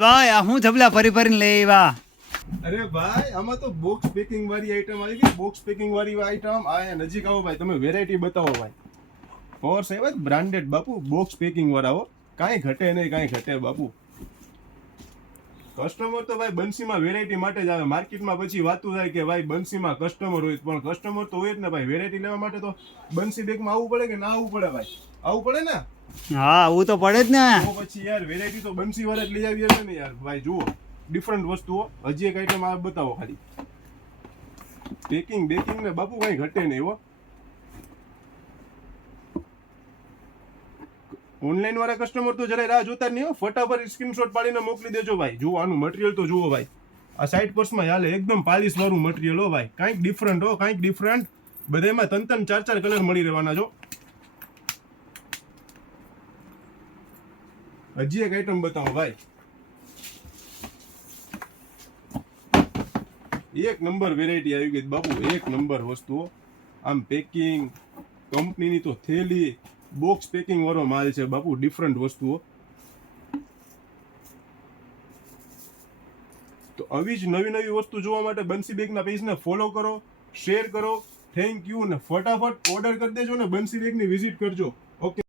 ભાઈ આ હું જબલા ફરી ફરીને લઈ આવ્યા. અરે ભાઈ આમાં તો બોક્સ પેકિંગ વાળી આઈટમ આવી ગઈ. બોક્સ પેકિંગ વાળી આઈટમ આ નજીક આવો ભાઈ, તમે વેરાયટી બતાવો ભાઈ. પવર સાહેબ બ્રાન્ડેડ બાપુ, બોક્સ પેકિંગ વાળા હો, કાંઈ ઘટે નહીં, કાંઈ ઘટે બાપુ. કસ્ટમર તો ભાઈ બંસીમાં વેરાયટી માટે જ આવે. માર્કેટમાં પછી વાતું થાય કે ભાઈ બંસીમાં કસ્ટમર હોય, પણ કસ્ટમર તો હોય જ ને ભાઈ. વેરાયટી લેવા માટે તો બંસી બેગમાં આવવું પડે કે ના આવવું પડે ભાઈ? આવવું પડે ને. હા આવું તો પડે જ ને. તો પછી યાર વેરાયટી તો બંસી વાળા જ લઈ આવીએ છે ને યાર. ભાઈ જુઓ ડિફરન્ટ વસ્તુઓ. હજી એક આઈટમ આ બતાવો ખાલી. પેકિંગ બેકિંગ ને બાપુ કઈ ઘટે નહીં હો. ઓનલાઈન વાળા કસ્ટમર તો જરાય રાહ જોતા જ નહીં હો. ફટાફટ સ્ક્રીનશોટ પાડીને મોકલી દેજો ભાઈ. જુઓ આનું મટીરિયલ તો જુઓ ભાઈ. આ સાઈડ પર્સમાં હાલે એકદમ પાલિશ વાળું મટીરિયલ હો ભાઈ. કાંઈક ડિફરન્ટ હો, કાંઈક ડિફરન્ટ. બધામાં ત્રણ ચાર કલર મળી રહેવાના જો. હજી એક આઈટમ બતાવો ભાઈ. એક નંબર વેરાયટી આવી ગઈ બાપુ, એક નંબર વસ્તુઓ. આમ પેકિંગ, કંપનીની તો થેલી, બોક્સ પેકિંગ વાળો માલ છે બાપુ. ડિફરન્ટ વસ્તુઓ. તો આવી જ નવી નવી વસ્તુ જોવા માટે બંસી બેગના પેજને ફોલો કરો, શેર કરો. થેન્ક યુ ને ફટાફટ ઓર્ડર કરી દેજો ને બંસી બેગની વિઝિટ કરજો. ઓકે.